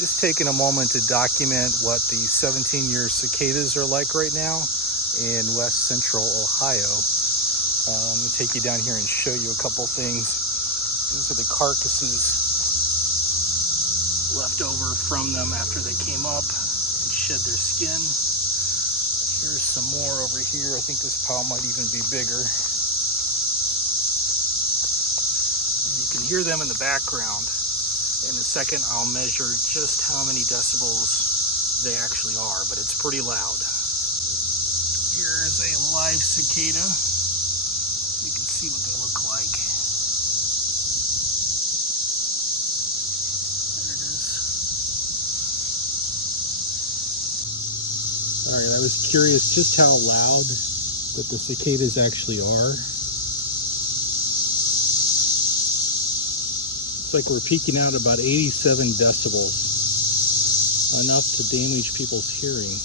Just taking a moment to document what the 17-year cicadas are like right now in west central Ohio. I'm going to take you down here and show you a couple things. These are the carcasses left over from them after they came up and shed their skin. Here's some more over here. I think this pile might even be bigger. And you can hear them in the background. In a second, I'll measure just how many decibels they actually are, but it's pretty loud. Here's a live cicada. You can see what they look like. There it is. All right, I was curious just how loud that the cicadas actually are. It's like we're peaking out about 87 decibels, enough to damage people's hearing.